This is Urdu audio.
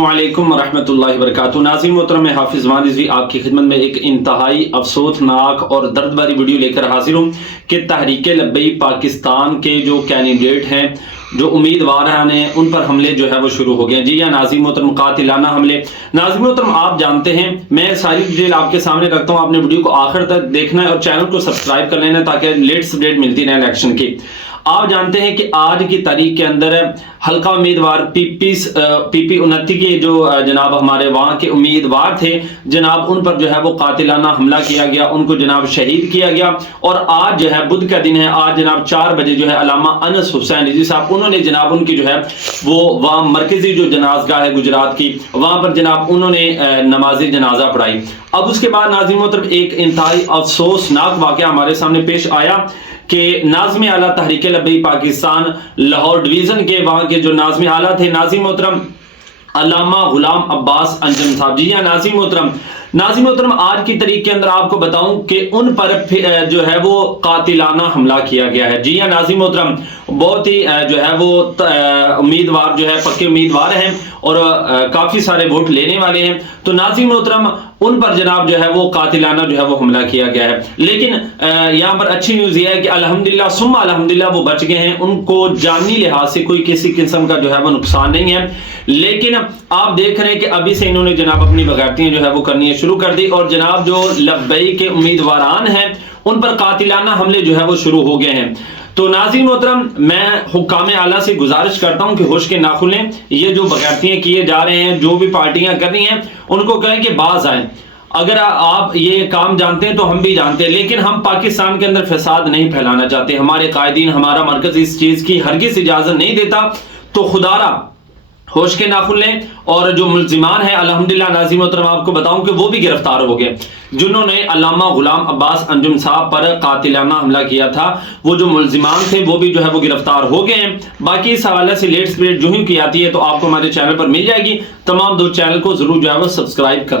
السلام علیکم ورحمۃ اللہ وبرکاتہ۔ ناظرین محترم، میں حافظ زمان رضوی آپ کی خدمت میں ایک انتہائی افسوسناک اور درد بھری ویڈیو لے کر حاضر ہوں کہ تحریک لبیک پاکستان کے جو کینڈیڈیٹ ہیں، جو امیدواران ہیں، ان پر حملے جو ہے وہ شروع ہو گئے۔ جی یا ناظرین محترم، قاتلانہ حملے۔ ناظرین محترم، آپ جانتے ہیں، میں ساری ڈیٹیل آپ کے سامنے رکھتا ہوں، آپ نے ویڈیو کو آخر تک دیکھنا ہے اور چینل کو سبسکرائب کر لینا تاکہ لیٹسٹ اپڈیٹ ملتی رہے الیکشن کی۔ آپ جانتے ہیں کہ آج کی تاریخ کے اندر حلقہ امیدوار پی پی 29 کے جو جناب ہمارے وہاں کے امیدوار تھے، جناب ان پر جو ہے وہ قاتلانہ حملہ کیا گیا، ان کو جناب شہید کیا گیا۔ اور آج جو ہے بدھ کا دن ہے، آج جناب 4 بجے جو ہے علامہ انس حسین رضوی صاحب، انہوں نے جناب ان کی جو ہے وہ وہاں مرکزی جو جنازگاہ ہے گجرات کی، وہاں پر جناب انہوں نے نماز جنازہ پڑھائی۔ اب اس کے بعد ناظرین محترم ایک انتہائی افسوسناک واقعہ ہمارے سامنے پیش آیا کہ ناظم اعلیٰ تحریک لبیک پاکستان لاہور ڈویژن کے وہاں کے جو ناظم اعلیٰ تھے، ناظم محترم علامہ غلام عباس انجم صاحب، جی ہاں ناظم محترم، آج کی تاریخ کے اندر آپ کو بتاؤں کہ ان پر جو ہے وہ قاتلانہ حملہ کیا گیا ہے۔ جی ہاں ناظم محترم، بہت ہی جو ہے وہ امیدوار جو ہے پکے امیدوار ہیں اور کافی سارے ووٹ لینے والے ہیں، تو ناظرین محترم ان پر جناب جو ہے وہ قاتلانہ جو ہے وہ حملہ کیا گیا ہے۔ لیکن یہاں پر اچھی نیوز یہ ہے کہ الحمدللہ ثم الحمدللہ وہ بچ گئے ہیں، ان کو جانی لحاظ سے کوئی کسی قسم کا جو ہے وہ نقصان نہیں ہے۔ لیکن آپ دیکھ رہے ہیں کہ ابھی سے انہوں نے جناب اپنی بغاوتیں جو ہے وہ کرنی شروع کر دی اور جناب جو لبیک کے امیدواران ہیں ان پر قاتلانہ حملے جو ہے وہ شروع ہو گئے ہیں۔ تو ناظرین محترم، میں حکام اعلیٰ سے گزارش کرتا ہوں کہ ہوش کے ناخن لیں، یہ جو بغاوتیں کیے جا رہے ہیں، جو بھی پارٹیاں کر رہی ہیں، ان کو کہیں کہ باز آئیں۔ اگر آپ یہ کام جانتے ہیں تو ہم بھی جانتے ہیں، لیکن ہم پاکستان کے اندر فساد نہیں پھیلانا چاہتے، ہمارے قائدین، ہمارا مرکز اس چیز کی ہرگز اجازت نہیں دیتا۔ تو خدا را ہوش کے ناخن لیں، اور جو ملزمان ہیں الحمدللہ ناظرین محترم آپ کو بتاؤں کہ وہ بھی گرفتار ہو گئے، جنہوں نے علامہ غلام عباس انجم صاحب پر قاتلانہ حملہ کیا تھا، وہ جو ملزمان تھے وہ بھی جو ہے وہ گرفتار ہو گئے ہیں۔ باقی اس حوالے سے لیٹسٹ اپڈیٹ جو ہی کی آتی ہے تو آپ کو ہمارے چینل پر مل جائے گی۔ تمام دوست چینل کو ضرور جو ہے وہ سبسکرائب کر لیں۔